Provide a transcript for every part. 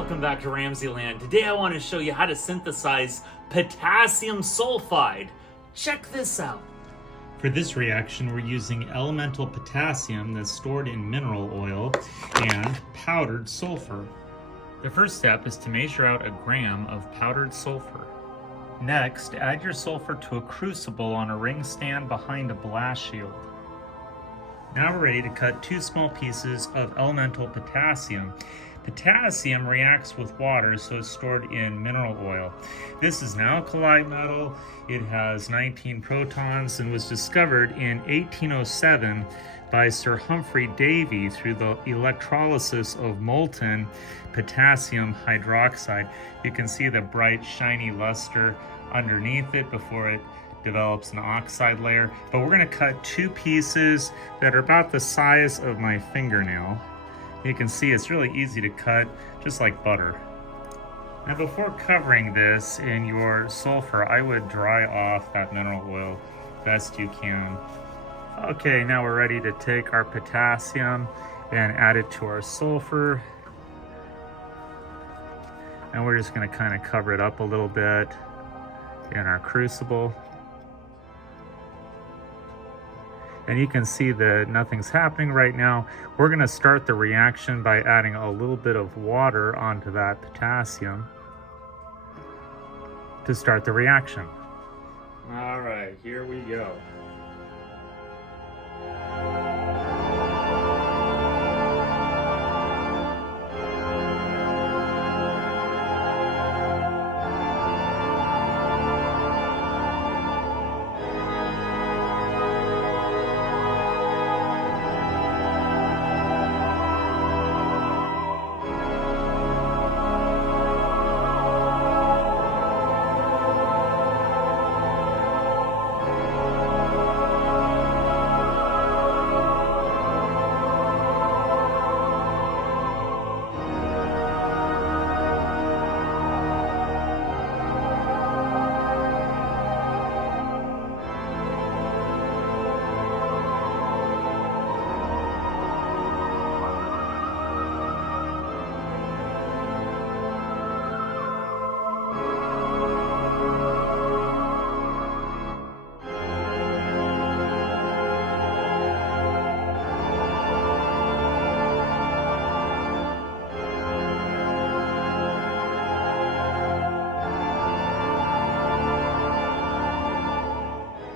Welcome back to RamZland. Today I want to show you how to synthesize potassium sulfide. Check this out. For this reaction, we're using elemental potassium that's stored in mineral oil and powdered sulfur. The first step is to measure out a gram of powdered sulfur. Next, add your sulfur to a crucible on a ring stand behind a blast shield. Now we're ready to cut 2 small pieces of elemental potassium. Potassium reacts with water, so it's stored in mineral oil. This is an alkali metal. It has 19 protons and was discovered in 1807 by Sir Humphrey Davy through the electrolysis of molten potassium hydroxide. You can see the bright, shiny luster underneath it before it develops an oxide layer. But we're going to cut 2 pieces that are about the size of my fingernail. You can see it's really easy to cut, just like butter. Now before covering this in your sulfur, I would dry off that mineral oil best you can. Okay, now we're ready to take our potassium and add it to our sulfur. And we're just going to kind of cover it up a little bit in our crucible. And you can see that nothing's happening right now. We're going to start the reaction by adding a little bit of water onto that potassium to start the reaction. All right, here we go.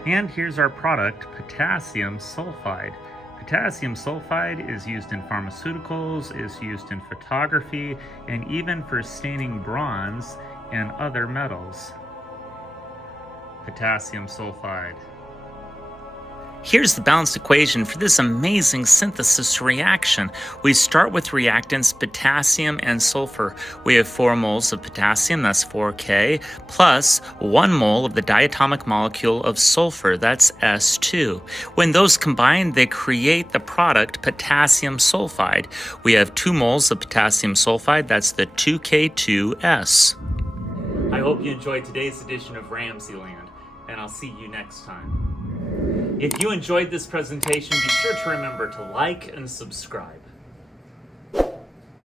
And here's our product, potassium sulfide. Potassium sulfide is used in pharmaceuticals, is used in photography, and even for staining bronze and other metals. Potassium sulfide. Here's the balanced equation for this amazing synthesis reaction. We start with reactants potassium and sulfur. We have 4 moles of potassium, that's 4K, plus 1 mole of the diatomic molecule of sulfur, that's S2. When those combine, they create the product potassium sulfide. We have 2 moles of potassium sulfide, that's the 2K2S. I hope you enjoyed today's edition of RamZland, and I'll see you next time. If you enjoyed this presentation, be sure to remember to like and subscribe.